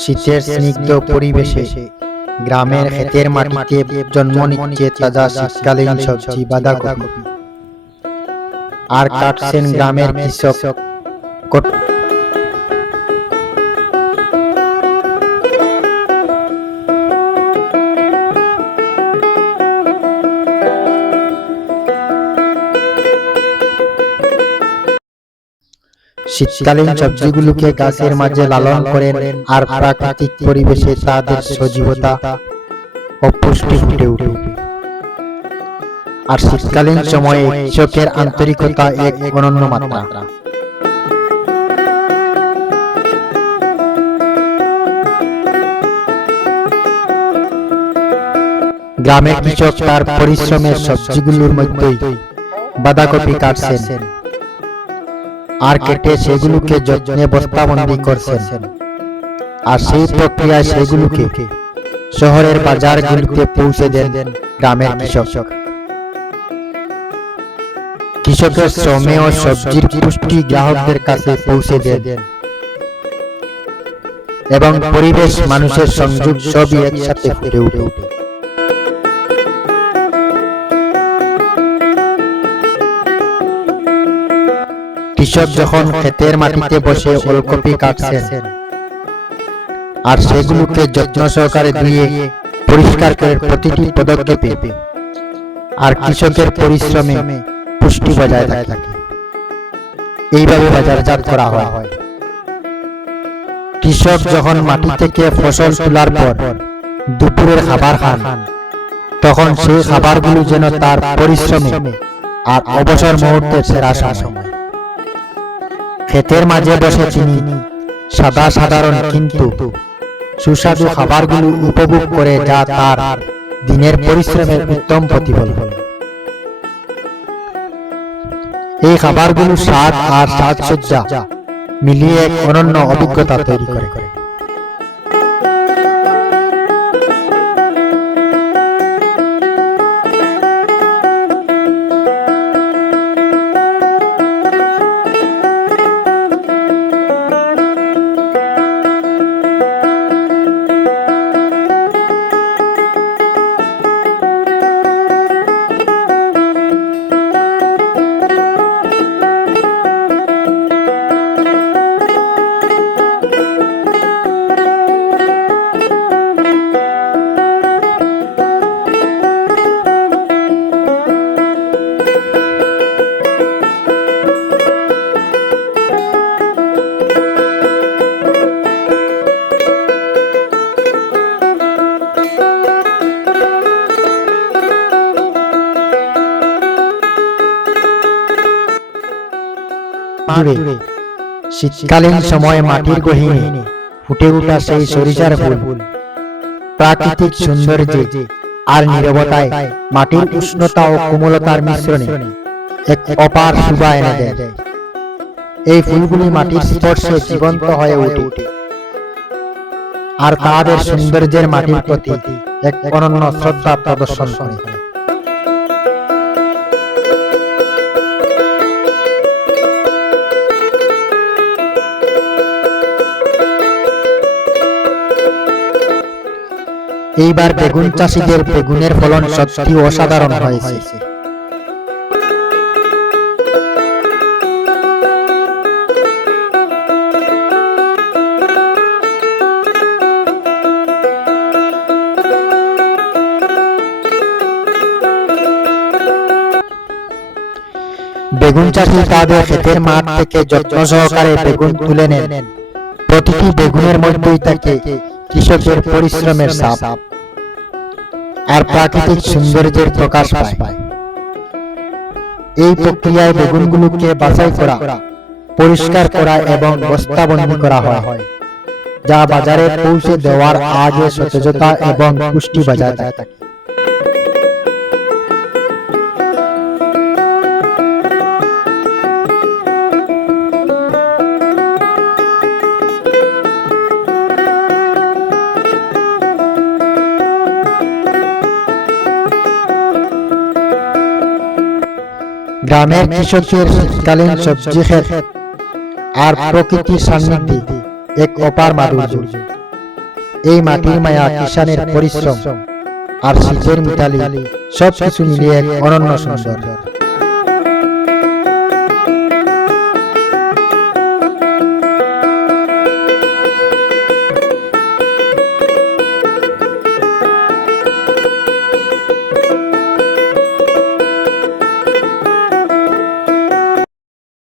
শীতের স্নিগ্ধ পরিবেশে গ্রামের ক্ষেতের মাটিতে জন্ম নিচ্ছে তাজা শীতকালীন সবজি বাঁধাকপি। আর কাটছেন গ্রামের কৃষক। শীতকালীন সবজিগুলোকে গাছের মাঝে লালন করেন আর প্রাকৃতিক পরিবেশে তাদের সজীবতা ও পুষ্টি ফুটে ওঠে। আর শীতকালীন সময়ে কৃষকের আন্তরিকতা এক অনন্য মাত্রা। গ্রামের কৃষক তার পরিশ্রমের সবজিগুলোর মধ্যেই বাঁধাকপি কাটছেন আর কেটে সেগুলোকে যত্নে বস্তাবন্দি করছেন। আর সেই প্রক্রিয়ায় সেগুলোকে শহরের বাজারগুলোতে পৌঁছে দেন গ্রামের কৃষক। কৃষকের শ্রমে ও সবজির পুষ্টি গ্রাহকদের কাছে পৌঁছে দেন এবং পরিবেশ মানুষের সংযোগ সবই একসাথে ফুটে ওঠে। কৃষক যখন ক্ষেতের মাটিতে বসে ওলকপি কাটছেন আর সেগুলোকে যত্ন সহকারে ধুয়ে পরিষ্কার করে প্রতিটি পদক্ষেপে আর কৃষকের পরিশ্রমে পুষ্টি বজায় থাকে, এইভাবে বাজারজাত করা হয়। কৃষক যখন মাটি থেকে ফসল তোলার পর দুপুরের খাবার খান, তখন সেই খাবারগুলো যেন তার পরিশ্রমে আর অবসর মুহূর্তের সেরা সময়। ক্ষেতের মাঝে বসে তিনি সাধারণ কিন্তু সুস্বাদু খাবারগুলো উপভোগ করে, যা তার দিনের পরিশ্রমের উত্তম প্রতিফলন। এই খাবারগুলো স্বাদ আর সাজসজ্জা মিলিয়ে এক অনন্য অভিজ্ঞতা তৈরি করে। শীতকালীন সময়ে মাটির গহীনে ফুটে ওঠা সেই সরিষার ফুল প্রাকৃতিক সৌন্দর্যে আর নীরবতায় মাটির উষ্ণতা ও কোমলতার মিশ্রণে এক অপার শোভা এনে দেয়। এই ফুলগুলি মাটির স্পর্শে জীবন্ত হয়ে ওঠে আর তাদের সৌন্দর্যের মাটির প্রতি এক অনন্য শ্রদ্ধা প্রদর্শন করে। এইবার বেগুন চাষীদের বেগুনের ফলন সত্যি অসাধারণ হয়েছে। বেগুন চাষী তাদের ক্ষেতের মাঠ থেকে যত্ন সহকারে বেগুন তুলে নেন। প্রতিটি বেগুনের মধ্যেই থাকে কৃষকের পরিশ্রমের ছাপ আর প্রাকৃতিক সৌন্দর্যের প্রকাশ পায়। এই প্রক্রিয়ায় বেগুনগুলোকে বাছাই করা, পরিষ্কার করা এবং বস্তাবন্দি করা হয়, যা বাজারে পৌঁছে দেওয়ার আগে সতেজতা এবং পুষ্টি বজায় থাকে। গ্রামের কৃষকের শীতকালীন সবজি ক্ষেত আর প্রকৃতির সান্নিধ্যে এক অপার মাধুর্য। এই মাটির মায়া, কিষানের পরিশ্রম আর শীতের মিতালি সবকিছু মিলিয়ে এক অনন্য সুন্দর।